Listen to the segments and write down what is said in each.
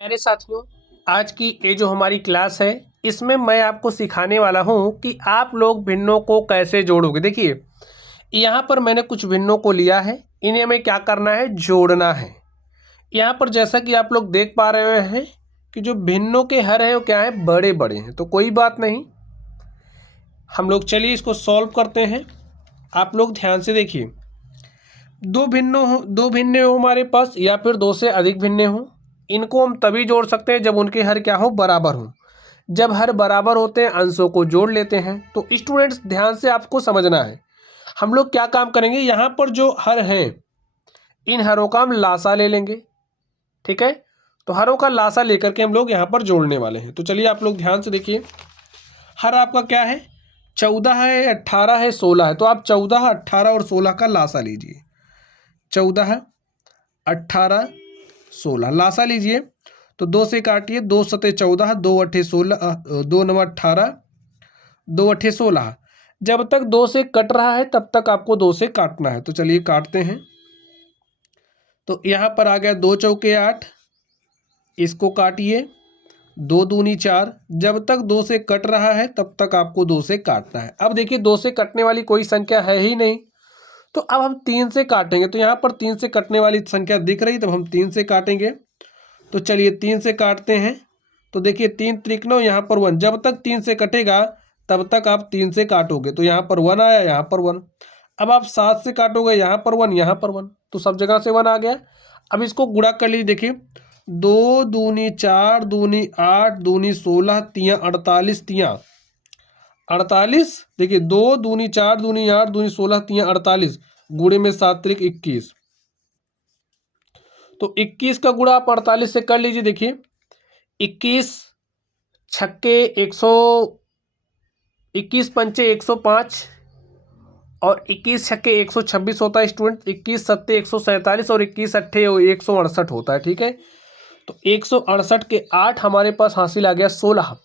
प्यारे साथियों, आज की ये जो हमारी क्लास है इसमें मैं आपको सिखाने वाला हूँ कि आप लोग भिन्नों को कैसे जोड़ोगे। देखिए, यहाँ पर मैंने कुछ भिन्नों को लिया है, इन्हें हमें क्या करना है, जोड़ना है। यहाँ पर जैसा कि आप लोग देख पा रहे हैं कि जो भिन्नों के हर हैं वो क्या है, बड़े बड़े हैं। तो कोई बात नहीं, हम लोग चलिए इसको सॉल्व करते हैं। आप लोग ध्यान से देखिए, दो भिन्ने हो हमारे पास या फिर दो से अधिक भिन्ने हो, इनको हम तभी जोड़ सकते हैं जब उनके हर क्या हो, बराबर हो। जब हर बराबर होते हैं अंशों को जोड़ लेते हैं। तो स्टूडेंट्स ध्यान से आपको समझना है, हम लोग क्या काम करेंगे, यहाँ पर जो हर हैं इन हरों का हम लासा ले लेंगे। ठीक है, तो हरों का लासा लेकर के हम लोग यहाँ पर जोड़ने वाले हैं। तो चलिए आप लोग ध्यान से देखिए, हर आपका क्या है, 14 है, 18 है, 16 है। तो आप 14, 18 और 16 का लासा लीजिए। 14, 18, 16 लासा लीजिए। तो 2 से काटिए, 2 सते 14, 2 अट्ठे 16, 2 नवा 18, 2 अट्ठे 16। जब तक 2 से कट रहा है तब तक आपको 2 से काटना है। तो चलिए काटते हैं। तो यहाँ पर आ गया 2 चौके 8, इसको काटिए। 2 दूनी 4। जब तक 2 से कट रहा है तब तक आपको 2 से काटना है। अब देखिए, 2 से कटने वाली कोई संख्या है ही नहीं, तो अब हम 3 से काटेंगे। तो यहाँ पर 3 से कटने वाली संख्या दिख रही, तब हम 3 से काटेंगे। तो चलिए 3 से काटते हैं। तो देखिए 3 त्रिक 9, यहाँ पर 1। जब तक 3 से कटेगा तब तक आप 3 से काटोगे। तो यहाँ पर 1 आया, यहाँ पर 1। अब आप 7 से काटोगे, यहाँ पर 1, यहाँ पर 1, तो सब जगह से 1 आ गया। अब इसको गुणा कर लीजिए। देखिए 2 दूनी 4, दूनी 8, दूनी 16, तियाँ 48, तियाँ 48। देखिए 2 दूनी 4, दूनी 8, दूनी 16, तियाँ 48, गुणे में 7 त्रिक 21। तो 21 का गुणा आप 48 से कर लीजिए। देखिए 21 छक्के 100, 21 पंचे 105 और 21 छक्के 126 होता है स्टूडेंट। 21 सत्ते 147 और 21 अट्ठे 168 होता है। ठीक है, तो 168 के 8 हमारे पास हासिल आ गया 16।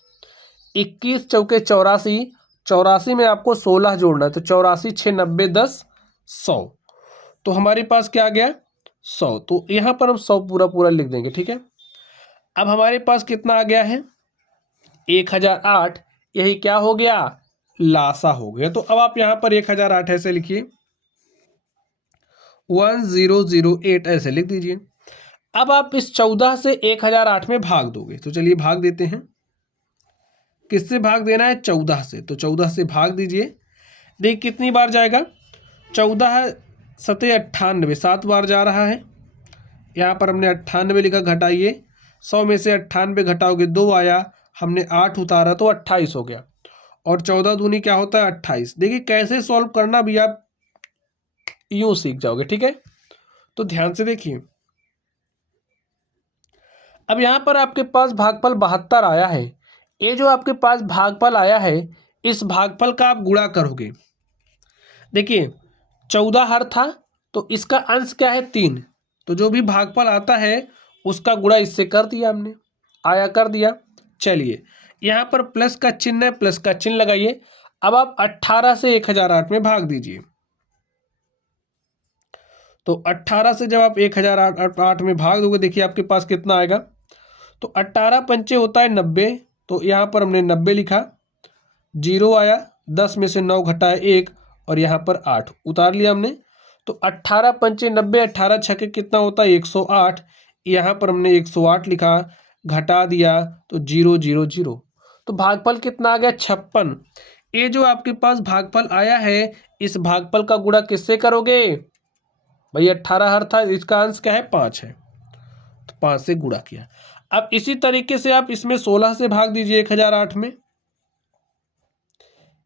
21 चौके 84, 84 में आपको 16 जोड़ना है। तो 84 6 90 10 100। तो हमारे पास क्या आ गया, 100। तो यहाँ पर हम 100 पूरा पूरा लिख देंगे। ठीक है, अब हमारे पास कितना आ गया है, 1008। यही क्या हो गया, लासा हो गया। तो अब आप यहाँ पर 1008 ऐसे लिखिए, 1008 ऐसे लिख दीजिए। अब आप इस 14 से 1008 में भाग दोगे। तो चलिए भाग देते हैं। किससे भाग देना है, 14 से। तो 14 से भाग दीजिए। देखिए कितनी बार जाएगा, 14 सते 98, 7 बार जा रहा है। यहाँ पर हमने 98 लिखा, घटाइए। 100 में से 98 घटाओगे 2 आया, हमने 8 उतारा तो 28 हो गया। और 14 दूनी क्या होता है, 28। देखिए कैसे सॉल्व करना भी आप यूं सीख जाओगे। ठीक है, तो ध्यान से देखिए। अब यहाँ पर आपके पास भागफल 72 आया है। ये जो आपके पास भागफल आया है, इस भागफल का आप गुणा करोगे। देखिए 14 हर था, तो इसका अंश क्या है, 3। तो जो भी भागफल आता है उसका गुणा इससे कर दिया हमने, आया कर दिया। चलिए यहाँ पर प्लस का चिन्ह है, प्लस का चिन्ह लगाइए। अब आप 18 से 1008 में भाग दीजिए। तो 18 से जब आप 1008 में भाग दोगे, देखिए आपके पास कितना आएगा। तो 18 पंचे होता है 90। तो यहाँ पर हमने 90 लिखा, 0 आया, 10 में से 9 घटाया 1 और यहाँ पर 8 उतार लिया हमने। तो 18 पंचे 90, 18 छक्के कितना होता है, 108। यहाँ पर हमने 108 लिखा, घटा दिया तो 0 0 0। तो भागफल कितना आ गया, 56। ये जो आपके पास भागफल आया है, इस भागफल का गुणा किससे करोगे भाई, 18 हर था, इसका अंश क्या है, 5 है। तो 5 से गुणा किया। अब इसी तरीके से आप इसमें 16 से भाग दीजिए। 1008 में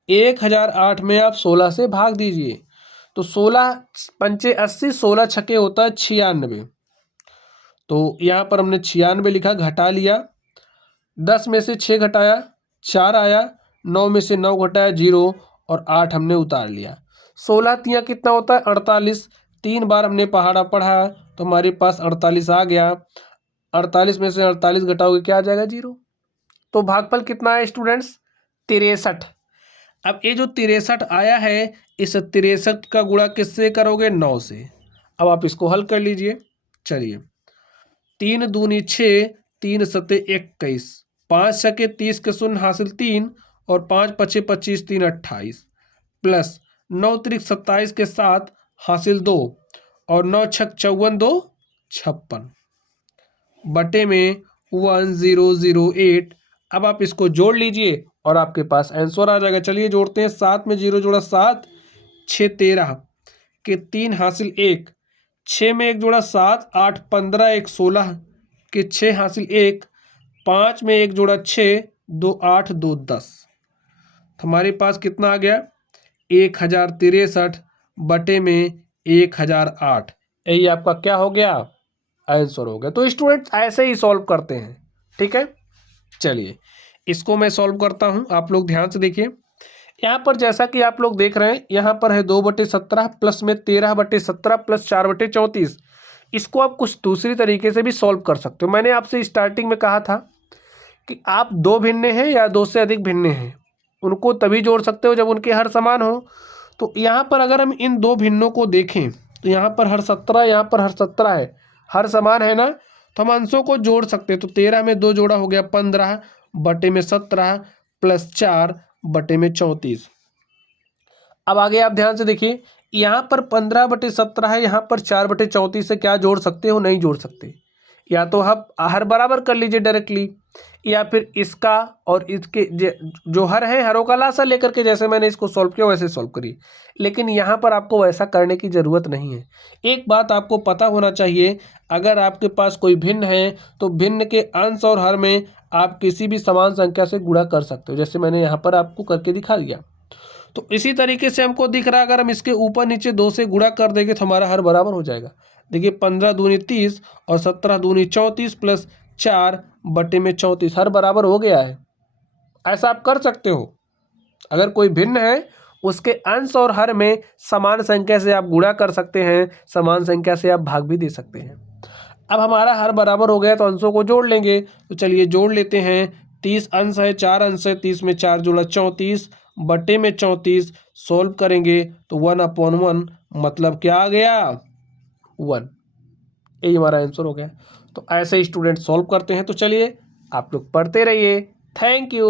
1008 में आप 16 से भाग दीजिए। तो 16 पंचे 80, 16 छक्के होता है 96। तो यहाँ पर हमने 96 लिखा, घटा लिया। 10 में से 6 घटाया 4 आया, 9 में से 9 घटाया 0 और 8 हमने उतार लिया। 16 तियाँ कितना होता है, 48। 3 बार हमने पहाड़ा पढ़ा तो हमारे पास 48 आ गया। 48 में से 48 घटाओगे क्या आ जाएगा, 0। तो भागफल कितना है स्टूडेंट्स, 63। अब ये जो 63 आया है, इस 63 का गुणा किससे करोगे, 9 से। अब आप इसको हल कर लीजिए। चलिए 3 दूनी 6, 3 सते 21, 5 छके 30 के शून्य हासिल 3 और 5 पचे 25, 3 28 प्लस 9 त्रिक 27 के 7 हासिल 2 और 9 छक 54, 2 56 बटे में 1008। अब आप इसको जोड़ लीजिए और आपके पास आंसर आ जाएगा। चलिए जोड़ते हैं। 7 में 0 जोड़ा 7, 6 13 के 3 हासिल 1, 6 में 1 जोड़ा 7, 8 15 1 16 के 6 हासिल 1, 5 में 1 जोड़ा 6, 2 8 2 10। हमारे पास कितना आ गया? 1063 बटे में 1008। यही आपका क्या हो गया? आंसर हो गया। तो स्टूडेंट्स ऐसे ही सॉल्व करते हैं, ठीक है। चलिए इसको मैं सॉल्व करता हूं, आप लोग ध्यान से देखिए। यहाँ पर जैसा कि आप लोग देख रहे हैं, यहाँ पर है 2/17 प्लस में 13/17 प्लस 4/34। इसको आप कुछ दूसरी तरीके से भी सॉल्व कर सकते हो। मैंने आपसे स्टार्टिंग में कहा था कि आप दो भिन्न हैं या दो से अधिक भिन्न हैं, उनको तभी जोड़ सकते हो जब उनके हर समान हो। तो यहाँ पर अगर हम इन दो भिन्नों को देखें तो यहाँ पर हर 17, यहाँ पर हर 17 है, हर समान है ना, तो हम अंशों को जोड़ सकते हैं। तो 13 में 2 जोड़ा हो गया 15 बटे में 17 प्लस 4 बटे में 34। अब आगे आप ध्यान से देखिए, यहाँ पर 15/17 है, यहाँ पर 4/34 से क्या जोड़ सकते हो? नहीं जोड़ सकते। या तो आप हर बराबर कर लीजिए डायरेक्टली, या फिर इसका और इसके जो हर है, हरों का लासा लेकर के जैसे मैंने इसको सॉल्व किया वैसे सॉल्व करिए। लेकिन यहाँ पर आपको वैसा करने की ज़रूरत नहीं है। एक बात आपको पता होना चाहिए, अगर आपके पास कोई भिन्न है तो भिन्न के अंश और हर में आप किसी भी समान संख्या से गुणा कर सकते हो, जैसे मैंने यहाँ पर आपको करके दिखा दिया। तो इसी तरीके से हमको दिख रहा है, अगर हम इसके ऊपर नीचे 2 से गुणा कर देंगे तो हमारा हर बराबर हो जाएगा। देखिए 15 दूनी 30 और 17 दूनी 34 प्लस 4 बटे में 34, हर बराबर हो गया है। ऐसा आप कर सकते हो। अगर कोई भिन्न है उसके अंश और हर में समान संख्या से आप गुणा कर सकते हैं, समान संख्या से आप भाग भी दे सकते हैं। अब हमारा हर बराबर हो गया तो अंशों को जोड़ लेंगे। तो चलिए जोड़ लेते हैं। 30 अंश है, 4 अंश है, 30 में 4 जोड़ा 34 बटे में 34। सोल्व करेंगे तो 1/1 मतलब क्या आ गया? 1। यही हमारा आंसर हो गया। तो ऐसे ही स्टूडेंट सॉल्व करते हैं। तो चलिए आप लोग पढ़ते रहिए। Thank you.